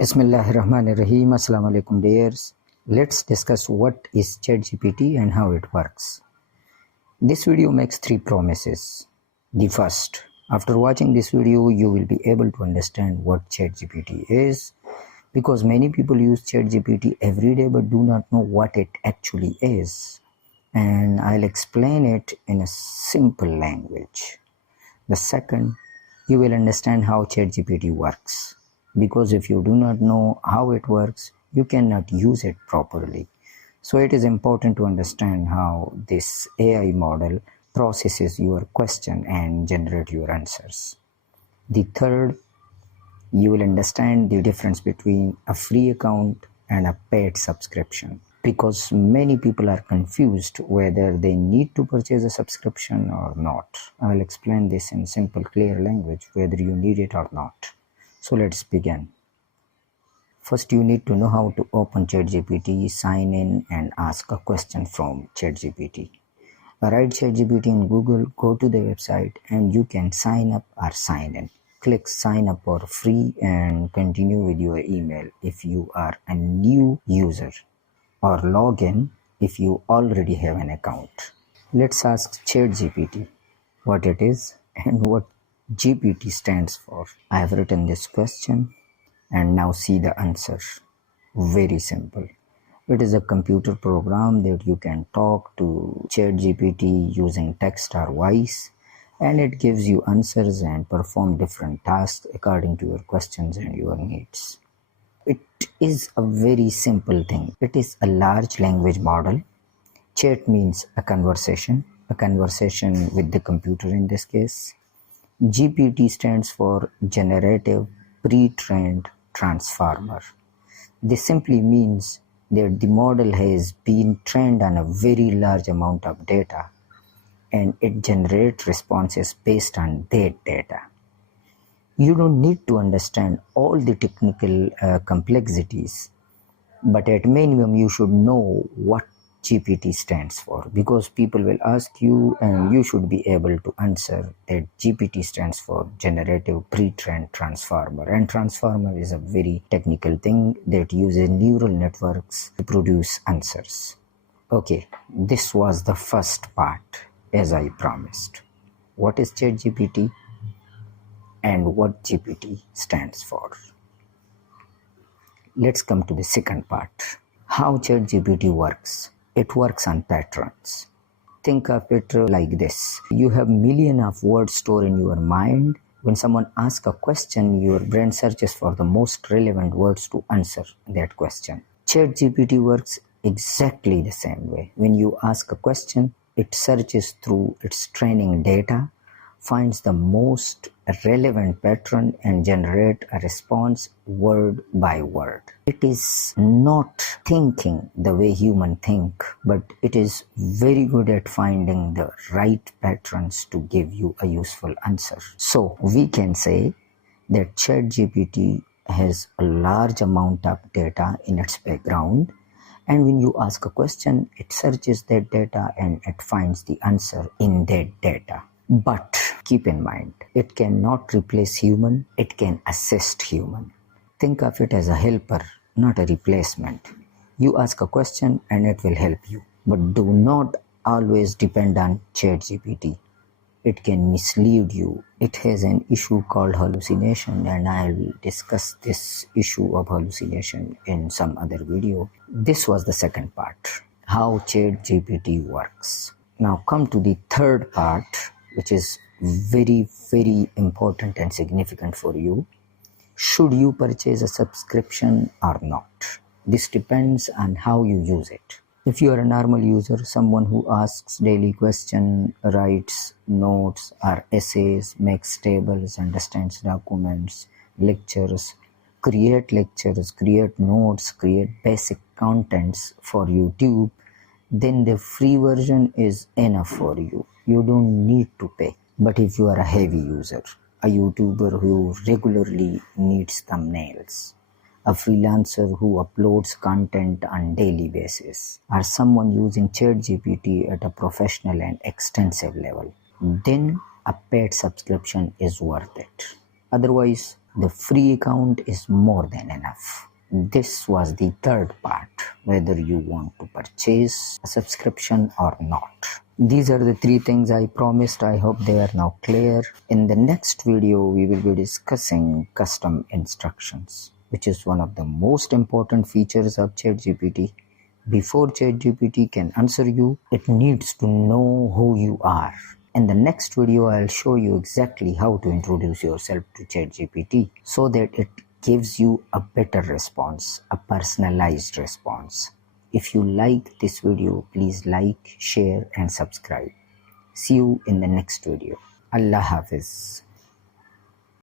Bismillahirrahmanirrahim. Assalamu alaikum dears. Let's discuss what is ChatGPT and how it works. This video makes 3 promises. The first, after watching this video, you will be able to understand what ChatGPT is, because many people use ChatGPT every day but do not know what it actually is. And I'll explain it in a simple language. The second, you will understand how ChatGPT works, because if you do not know how it works, you cannot use it properly. So it is important to understand how this AI model processes your question and generate your answers. The third, you will understand the difference between a free account and a paid subscription, because many people are confused whether they need to purchase a subscription or not. I will explain this in simple, clear language, whether you need it or not. So let's begin. First, you need to know how to open ChatGPT, sign in and ask a question from ChatGPT. Write ChatGPT in Google, go to the website and you can sign up or sign in. Click sign up for free and continue with your email if you are a new user, or log in if you already have an account. Let's ask ChatGPT what it is and what GPT stands for. I have written this question and now see the answer. Very simple. It is a computer program that you can talk to ChatGPT using text or voice, and it gives you answers and perform different tasks according to your questions and your needs. It is a very simple thing. It is a large language model. Chat means a conversation with the computer in this case. GPT stands for Generative Pre-trained Transformer. This simply means that the model has been trained on a very large amount of data and it generates responses based on that data. You don't need to understand all the technical complexities, but at minimum you should know what GPT stands for, because people will ask you and you should be able to answer that GPT stands for Generative Pre-trained Transformer, and transformer is a very technical thing that uses neural networks to produce answers. Okay, this was the first part, as I promised. What is ChatGPT and what GPT stands for? Let's come to the second part. How ChatGPT works. It works on patterns. Think of it like this. You have millions of words stored in your mind. When someone asks a question, your brain searches for the most relevant words to answer that question. ChatGPT works exactly the same way. When you ask a question, it searches through its training data, finds the most relevant pattern and generate a response word by word. It is not thinking the way humans think, but it is very good at finding the right patterns to give you a useful answer. So we can say that ChatGPT has a large amount of data in its background, and when you ask a question, it searches that data and it finds the answer in that data. But keep in mind, it cannot replace human, it can assist human. Think of it as a helper, not a replacement. You ask a question and it will help you, but do not always depend on ChatGPT. It can mislead you. It has an issue called hallucination, and I will discuss this issue of hallucination in some other video. This was the second part, how ChatGPT works. Now come to the third part, which is very, very important and significant for you. Should you purchase a subscription or not? This depends on how you use it. If you are a normal user, someone who asks daily questions, writes notes or essays, makes tables, understands documents, lectures, create notes, create basic contents for YouTube, then the free version is enough for you. You don't need to pay. But if you are a heavy user, a YouTuber who regularly needs thumbnails, a freelancer who uploads content on daily basis, or someone using ChatGPT at a professional and extensive level, then a paid subscription is worth it. Otherwise, The free account is more than enough. This was the third part, whether you want to purchase a subscription or not. These are the three things I promised. I hope they are now clear. In the next video, we will be discussing custom instructions, which is one of the most important features of ChatGPT. Before ChatGPT can answer you, it needs to know who you are. In the next video, I'll show you exactly how to introduce yourself to ChatGPT so that it gives you a better response, a personalized response. If you like this video, please like, share and subscribe. See you in the next video. Allah Hafiz.